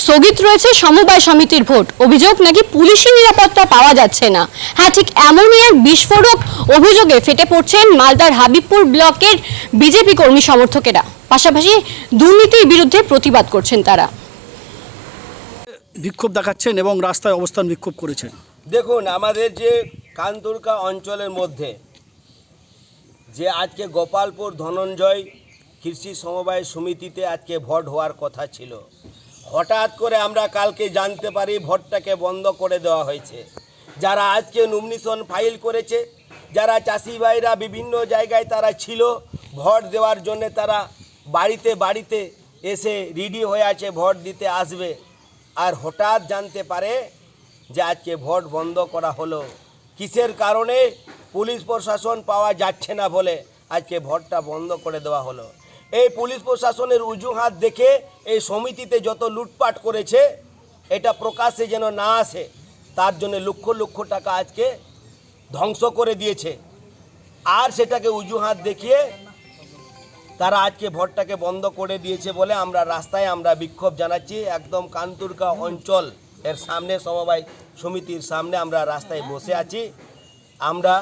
স্থগিত রয়েছে সমবায় সমিতির ভোট। অভিযোগ নাকি পুলিশি নিরাপত্তা পাওয়া যাচ্ছে না। হ্যাঁ, ঠিক এমনই এক বিস্ফোরক অভিযোগে ফেটে পড়ছেন মালদার হাবিবপুর ব্লকের বিজেপি কর্মী সমর্থকেরা। পাশাপাশি দুর্নীতির বিরুদ্ধে প্রতিবাদ করছেন তারা। বিক্ষোভ দেখাচ্ছেন এবং রাস্তায় অবস্থান বিক্ষোভ করেছেন। দেখুন, আমাদের যে কানতুরকা অঞ্চলের মধ্যে যে আজকে গোপালপুর ধনঞ্জয় কৃষি সমবায় সমিতিতে আজকে ভোট হওয়ার কথা ছিল, হঠাৎ করে আমরা কালকে জানতে পারি ভোটটাকে বন্ধ করে দেওয়া হয়েছে। যারা আজকে নমিনেশন ফাইল করেছে, যারা চাষি ভাইরা বিভিন্ন জায়গায় তারা ছিল ভোট দেওয়ার জন্য, তারা বাড়িতে বাড়িতে এসে রেডি হয়ে আছে ভোট দিতে আসবে, আর হঠাৎ জানতে পারে যে আজকে ভোট বন্ধ করা হলো। কিসের কারণে? পুলিশ প্রশাসন পাওয়া যাচ্ছে না বলে আজকে ভোটটা বন্ধ করে দেওয়া হলো। এই পুলিশ প্রশাসনের অজুহাত দেখে এই সমিতিতে যত লুটপাট করেছে এটা প্রকাশ্যে যেন না আসে, তার জন্য লক্ষ লক্ষ টাকা আজকে ধ্বংস করে দিয়েছে। আর সেটাকে অজুহাত দেখিয়ে তারা আজকে ভোটটাকে বন্ধ করে দিয়েছে বলে আমরা রাস্তায় বিক্ষোভ জানাচ্ছি। একদম কানতুরকা অঞ্চল এর সামনে, সমবায় সমিতির সামনে আমরা রাস্তায় বসে আছি। আমরা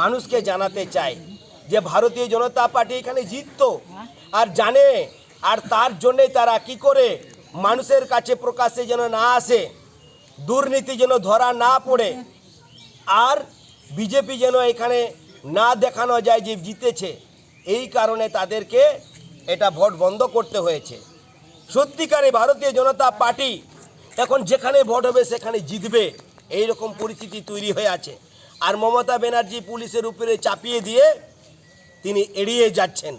মানুষকে জানাতে চাই যে ভারতীয় জনতা পার্টি এখানে জিততো আর জানে, আর তার জন্যে তারা কি করে মানুষের কাছে প্রকাশ্যে যেন না আসে, দুর্নীতি যেন ধরা না পড়ে, আর বিজেপি যেন এখানে না দেখানো যায় যে জিতেছে। এই কারণে তাদেরকে এটা ভোট বন্ধ করতে হয়েছে। সত্যিকারে ভারতীয় জনতা পার্টি এখন যেখানে ভোট হবে সেখানে জিতবে, এই রকম পরিস্থিতি তৈরি হয়ে আছে। আর মমতা ব্যানার্জি পুলিশের উপরে চাপিয়ে দিয়ে তিনি এড়িয়ে যাচ্ছেন।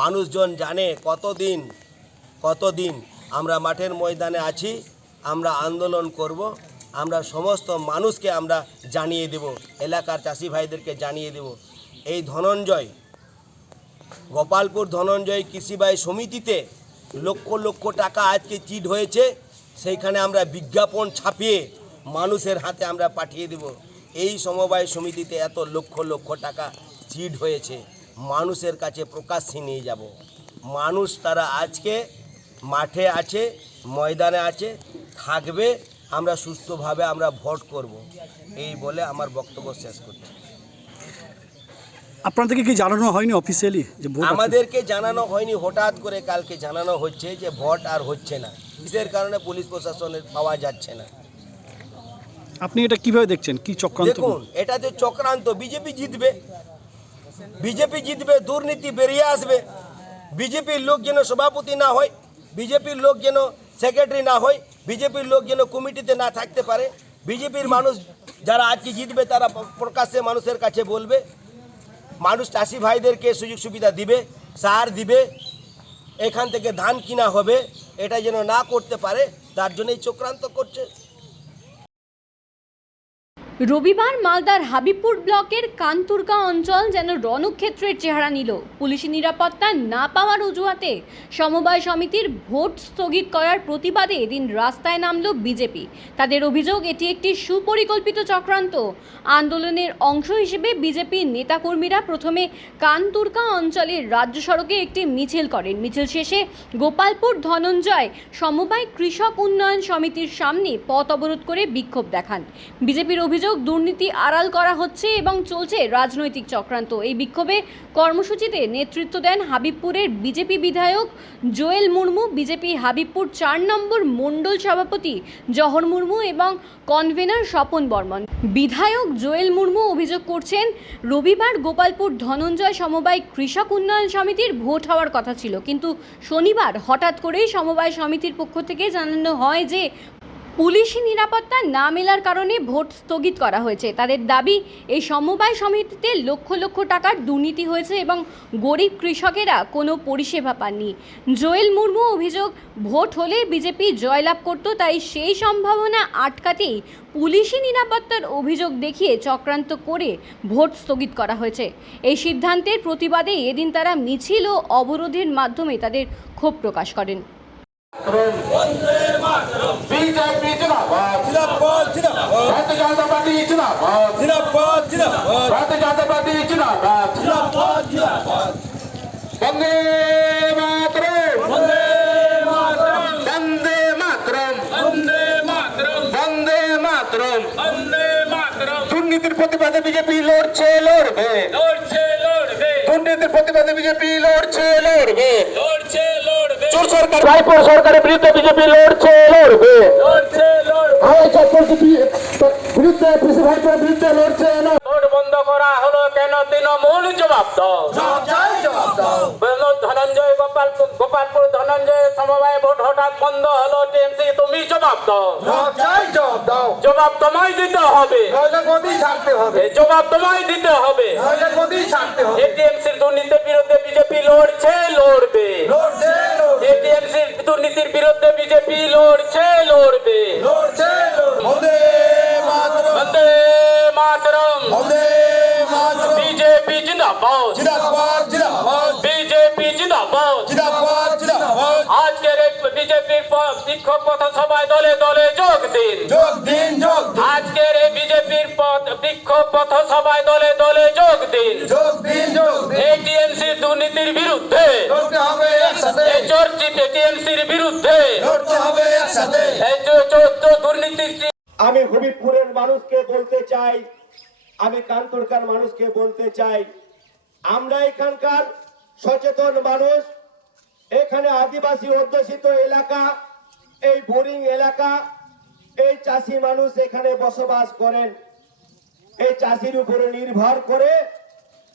মানুষজন জানে কতদিন আমরা মাঠের ময়দানে আছি, আমরা আন্দোলন করব, আমরা সমস্ত মানুষকে আমরা জানিয়ে দেব, এলাকার চাষি ভাইদেরকে জানিয়ে দেব। এই ধনঞ্জয় গোপালপুর ধনঞ্জয় কৃষিবাই সমিতিতে লক্ষ লক্ষ টাকা আজকে চিট হয়েছে, সেইখানে আমরা বিজ্ঞাপন ছাপিয়ে মানুষের হাতে আমরা পাঠিয়ে দেব। এই সমবায় সমিতিতে এত লক্ষ লক্ষ টাকা চিট হয়েছে, মানুষের কাছে প্রকাশ্যে নিয়ে যাব। মানুষ তারা আজকে মাঠে আছে, ময়দানে আছে, থাকবে, আমরা সুস্থভাবে আমরা ভোট করব, এই বলে আমার বক্তব্য শেষ করছি। আপনাদেরকে কি জানানো হয়নি অফিসিয়ালি যে ভোট? আমাদেরকে জানানো হয়নি, হঠাৎ করে কালকে জানানো হচ্ছে যে ভোট আর হচ্ছে না। কিসের কারণে? পুলিশ প্রশাসনের পাওয়া যাচ্ছে না। আপনি এটা কিভাবে দেখছেন? কি চক্রান্ত? দেখুন, এটা যে চক্রান্ত, বিজেপি জিতবে, দুর্নীতি বেরিয়ে আসবে। বিজেপির লোক যেন সভাপতি না হয়, বিজেপির লোক যেন সেক্রেটারি না হয়, বিজেপির লোক যেন কমিটিতে না থাকতে পারে। বিজেপির মানুষ যারা আজকে জিতবে তারা প্রকাশ্যে মানুষের কাছে বলবে, মানুষ চাষি ভাইদেরকে সুযোগ সুবিধা দিবে, সার দিবে, এখান থেকে ধান কিনা হবে, এটা যেন না করতে পারে, তার জন্যই চক্রান্ত করছে। রবিবার মালদার হাবিবপুর ব্লকের কানতুরকা অঞ্চল যেন রণক্ষেত্রের চেহারা নিল। পুলিশি নিরাপত্তা না পাওয়ার অজুহাতে সমবায় সমিতির ভোট স্থগিত করার প্রতিবাদে এদিন রাস্তায় নামল বিজেপি। তাদের অভিযোগ এটি একটি সুপরিকল্পিত চক্রান্ত। আন্দোলনের অংশ হিসেবে বিজেপি নেতাকর্মীরা প্রথমে কানতুরকা অঞ্চলের রাজ্য সড়কে একটি মিছিল করেন। মিছিল শেষে গোপালপুর ধনঞ্জয় সমবায় কৃষক উন্নয়ন সমিতির সামনে পথ অবরোধ করে বিক্ষোভ দেখান। বিজেপির অভিযোগ দুর্নীতি আড়াল করা হচ্ছে এবং চলছে রাজনৈতিক চক্রান্ত। এই বিক্ষোভে কর্মসূচিতে নেতৃত্ব দেন হাবিবপুরের বিজেপি বিধায়ক জোয়েল মুর্মু, বিজেপি হাবিবপুর 4 নম্বর মণ্ডল সভাপতি জহর মুর্মু এবং কনভেনার স্বপন বর্মন। বিধায়ক জোয়েল মুর্মু অভিযোগ করছেন, রবিবার গোপালপুর ধনঞ্জয় সমবায় কৃষক উন্নয়ন সমিতির ভোট হওয়ার কথা ছিল, কিন্তু শনিবার হঠাৎ করেই সমবায় সমিতির পক্ষ থেকে জানানো হয় যে পুলিশি নিরাপত্তা না মেলার কারণে ভোট স্থগিত করা হয়েছে। তাদের দাবি, এই সমবায় সমিতিতে লক্ষ লক্ষ টাকার দুর্নীতি হয়েছে এবং গরিব কৃষকেরা কোনো পরিষেবা পাননি। জোয়েল মুর্মু অভিযোগ, ভোট হলে বিজেপি জয়লাভ করত, তাই সেই সম্ভাবনা আটকাতেই পুলিশি নিরাপত্তার অভিযোগ দেখিয়ে চক্রান্ত করে ভোট স্থগিত করা হয়েছে। এই সিদ্ধান্তের প্রতিবাদে এদিন তারা মিছিল ও অবরোধের মাধ্যমে তাদের ক্ষোভ প্রকাশ করেন। बीजेपी जिंदाबाद जिंदाबाद जिंदाबाद भारतीय जनता पार्टी जिंदाबाद जिंदाबाद जिंदाबाद भारतीय जनता पार्टी जिंदाबाद जिंदाबाद जिंदाबाद वंदे मातरम वंदे मातरम वंदे মাতরম বন্দে মাতরম দুর্নীতির প্রতিবাদে বিজেপি লড়ছে লড়বে লড়ছে লড়বে দুর্নীতির প্রতিবাদে বিজেপি লড়ছে লড়বে লড়ছে লড়বে চোর সরকার ভাইপোর সরকারের বিরুদ্ধে বিজেপি লড়ছে লড়বে লড়ছে লড়বে হাওয়াই চক্রের বিরুদ্ধে কৃষি ভাইপোর বিরুদ্ধে লড়ছে নোট বন্ধ করা হলো কেন তৃণমূল জবাব দাও ধনঞ্জয় গোপালপুর ধনঞ্জয় সমবায় ভোট হঠাৎ বন্ধ হলো টিএমসি তুমি জবাব দাও জবাব তোমায় দিতে হবে জবাব তোমায় দিতে হবে এটিএমসির দুর্নীতির বিরুদ্ধে বিজেপি লড়ছে লড়বে এটিএমসির দুর্নীতির বিরুদ্ধে বিজেপি লড়ছে লড়বে বন্দে মাতরম বিজেপি জিন্দাবাদ বিজেপি জিন্দাবাদ আজকের বিজেপির বিক্ষোভ পথসভায় দলে দলে যোগ দিন আজকের এই বিজেপির বিক্ষোভ পথসভায় দলে দলে যোগ দিন এটিএমসির দুর্নীতির বিরুদ্ধে এই চর্চিত এটিএমসির বিরুদ্ধে এই দুর্নীতির আমি হবিবপুরের মানুষকে বলতে চাই, আমি কান্তরকার মানুষকে বলতে চাই, আমরা এখানকার সচেতন মানুষ, এখানে আদিবাসী অধ্যুষিত এলাকা, এই বোরিং এলাকা, এই চাষি মানুষ এখানে বসবাস করেন। এই চাষির উপরে নির্ভর করে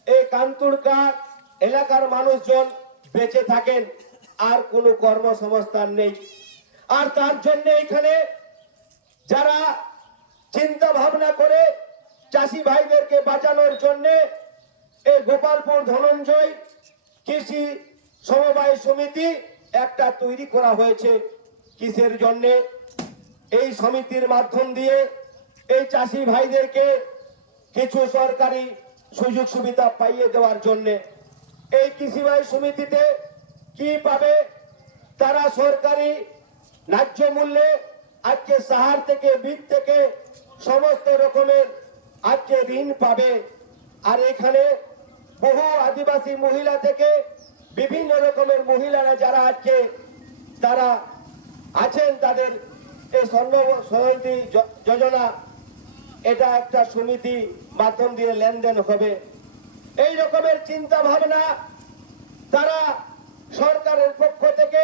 এই কান্তরকা এলাকার মানুষজন বেঁচে থাকেন, আর কোনো কর্মসংস্থান নেই। আর তার জন্য এখানে যারা চিন্তা ভাবনা করে চাষি ভাইদেরকে বাঁচানোর জন্য এই গোপালপুর ধনঞ্জয় কৃষি সমবায় সমিতি একটা তৈরি করা হয়েছে। কিসের জন্য? এই সমিতির মাধ্যম দিয়ে এই চাষি ভাইদেরকে কিছু সরকারি সুযোগ সুবিধা পাইয়ে দেওয়ার জন্য। এই কৃষি ভাই সমিতিতে কি পাবে? তারা সরকারি ন্যায্য মূল্যে আজকে সাহার থেকে বীজ থেকে সমস্ত রকমের আজকে ঋণ পাবে। আর এখানে বহু আদিবাসী মহিলা থেকে বিভিন্ন রকমের মহিলারা যারা আজকে তারা আছেন, তাদের এই স্বর্ণ সহায়তা যোজনা, এটা একটা সমিতি মাধ্যম দিয়ে লেনদেন হবে। এই রকমের চিন্তা ভাবনা তারা সরকারের পক্ষ থেকে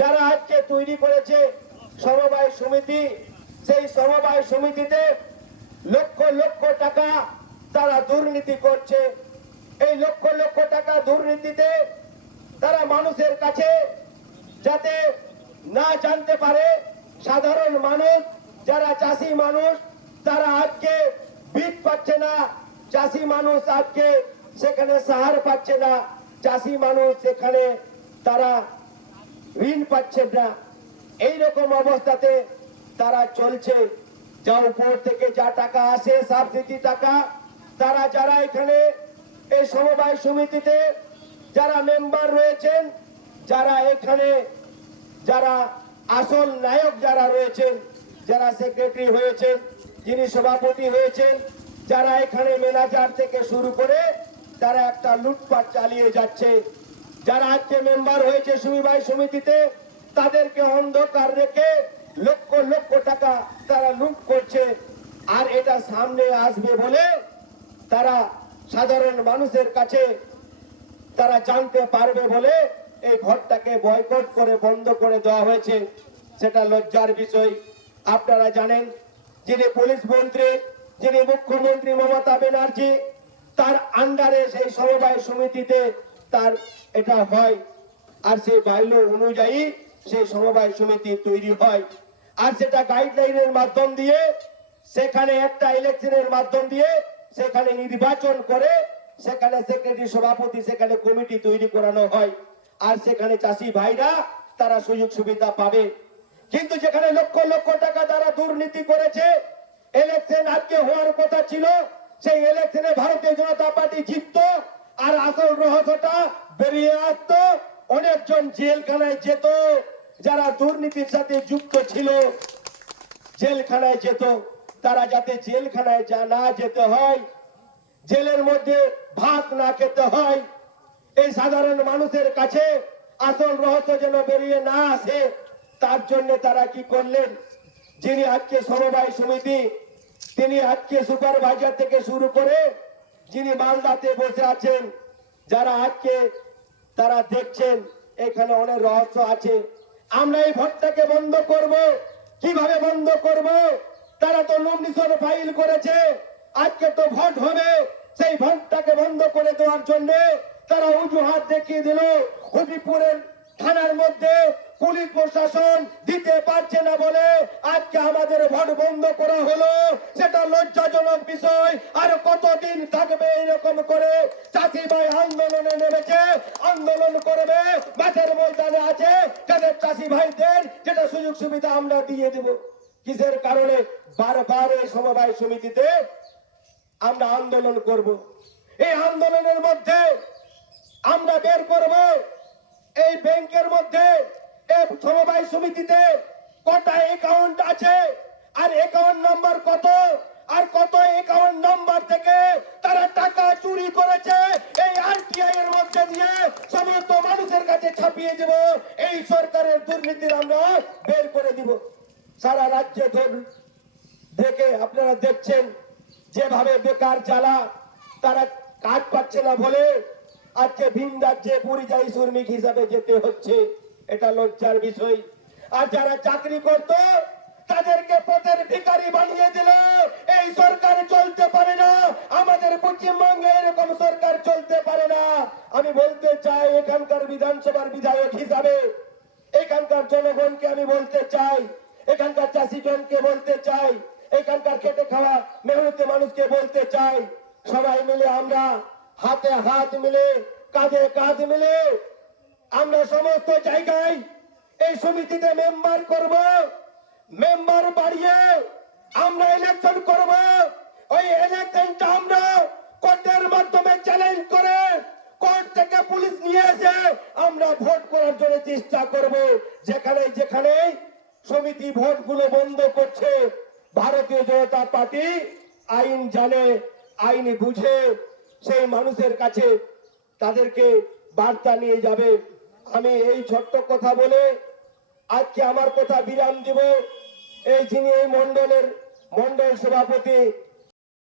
যারা আজকে তৈরি করেছে সমবায় সমিতি, সেই সমবায় সমিতিতে লক্ষ লক্ষ টাকা তারা দুর্নীতি করছে। এই লক্ষ লক্ষ টাকা দুর্নীতিতে তারা মানুষের কাছে যাতে না জানতে পারে, সাধারণ মানুষ যারা চাষি মানুষ তারা আজকে বীজ পাচ্ছে না, চাষি মানুষ আজকে সেখানে সাহার পাচ্ছে না, চাষি মানুষ সেখানে তারা ঋণ পাচ্ছে না। এইরকম অবস্থাতে তারা চলছে। যা উপর থেকে যা টাকা আসে সাবসিডি টাকা, তারা যারা এখানে এই সমবায় সমিতিতে যারা মেম্বার রয়েছেন, যারা এখানে যারা আসল নায়ক যারা রয়েছেন, যারা সেক্রেটারি হয়েছেন, যিনি সভাপতি হয়েছেন, যারা এখানে ম্যানেজার থেকে শুরু করে তারা একটা লুটপাট চালিয়ে যাচ্ছে। যারা আজকে মেম্বার হয়েছে সমবায় সমিতিতে তাদেরকে অন্ধকার রেখে লক্ষ লক্ষ টাকা তারা লুট করছে। আর এটা সামনে আসবে বলে তারা সাধারণ মানুষের কাছে তারা জানতে পারবে বলে এই ভোটটাকে বয়কট করে বন্ধ করে দেওয়া হয়েছে। সেটা লজ্জার বিষয়। আপনারা জানেন, যিনি পুলিশ মন্ত্রী, যিনি মুখ্যমন্ত্রী মমতা ব্যানার্জি, তার আন্ডারে সেই সমবায় সমিতিতে তার এটা হয়। আর সেই বাইলো অনুযায়ী সেই সমবায় সমিতি তৈরি হয়। আর সেটা গাইডলাইনের মাধ্যম দিয়ে, সেখানে একটা ইলেকশনের মাধ্যম দিয়ে সেখানে নির্বাচন করে সেখানে সেক্রেটারি সভাপতি সেখানে কমিটি তৈরি করানো হয়। আর সেখানে চাষি ভাইরা তারা সুযোগ সুবিধা পাবে। কিন্তু যেখানে লক্ষ লক্ষ টাকা তারা দুর্নীতি করেছে, ইলেকশন আজকে হওয়ার কথা ছিল, সেই ইলেকশনে ভারতীয় জনতা পার্টি জিততো আর আসল রহস্যটা বেরিয়ে আসতো। অনেকজন জেলখানায় যেত, যারা দুর্নীতির সাথে যুক্ত ছিল জেলখানায় যেত। তারা যাতে জেলখানায় না যেতে হয়, জেলের মধ্যে ভাত না খেতে হয়, এই সাধারণ মানুষের কাছে আসল রহস্য যেন বেরিয়ে না আসে, তার জন্য তারা কি করলেন? যিনি আজকে সমবায় সমিতি, তিনি আজকে সুপারভাইজার থেকে শুরু করে যিনি মালদাতে বসে আছেন, যারা আজকে তারা দেখছেন এখানে অনেক রহস্য আছে। আমরা এই ভোটটাকে বন্ধ করব, কিভাবে বন্ধ করব? তারা তো নমিনেশন ফাইল করেছে, আজকে তো ভোট হবে, সেই ভোটটাকে বন্ধ করে দেওয়ার জন্য তারা অজুহাত দেখিয়ে দিল। হবিপুরের থানার মধ্যে পুলিশ প্রশাসন দিতে পারছে না বলে আজকে আমাদের ভোট বন্ধ করা হলো, সেটা লজ্জাজনক বিষয়। আর কতদিন থাকবে এরকম করে? চাষি ভাই আন্দোলনে নেমেছে, আন্দোলন করবে, মাঠের ময়দানে আছে, যাদের চাষি ভাইদের যেটা সুযোগ সুবিধা আমরা দিয়ে দেব। কিসের কারণে? বারবার এই সমবায় সমিতিতে আমরা আন্দোলন করব। এই আন্দোলনের মধ্যে আমরা বের করব এই ব্যাংকের মধ্যে, এই সমবায় সমিতিতে কটা অ্যাকাউন্ট আছে, আর অ্যাকাউন্ট নাম্বার কত, আর কত অ্যাকাউন্ট নাম্বার থেকে তারা টাকা চুরি করেছে, এই আরটিআই এর মধ্যে দিয়ে সমস্ত মানুষের কাছে ছাপিয়ে দেব। এই সরকারের দুর্নীতি আমরা বের করে দিব। সারা রাজ্যে দেখে আপনারা দেখছেন যেভাবে বেকার জ্বালা, তারা কাজ পাচ্ছে না বলে আজকে ভিন রাজ্যে পরিযায়ী শ্রমিক হিসাবে যেতে হচ্ছে। এটা লজ্জার বিষয়। আর যারা চাকরি করত তাদেরকে পথের ভিখারি বানিয়ে দিল। এই সরকার চলতে পারে না, আমাদের পশ্চিমবঙ্গে এরকম সরকার চলতে পারে না। আমি বলতে চাই এখানকার বিধানসভার বিধায়ক হিসাবে, এখানকার জনগণকে আমি বলতে চাই, এখানকার চাষিজনকে বলতে চাই, এখানকার খেটে খাওয়া মেহনতি মানুষকে বলতে চাই, সবাই মিলে আমরা হাতে হাত মিলে, কাঁধে কাঁধ মিলে আমরা সমস্ত জায়গায় এই সমিতিতে মেম্বার করব। মেম্বার বাড়িয়ে আমরা ইলেকশন করব। ওই ইলেকশনটা আমরা কোর্টের মাধ্যমে চ্যালেঞ্জ করে কোর্ট থেকে পুলিশ নিয়ে এসে আমরা ভোট করার জন্য চেষ্টা করব। যেখানে যেখানে সমিতি ভোটগুলো বন্ধ করছে, ভারতীয় জনতা পার্টি আইন জানে, আইন বুঝে সেই মানুষের কাছে তাদেরকে বার্তা নিয়ে যাবে। আমি এই ছোট্ট কথা বলে আজকে আমার কথা বিরাম দিব। এই যিনি এই মন্ডল সভাপতি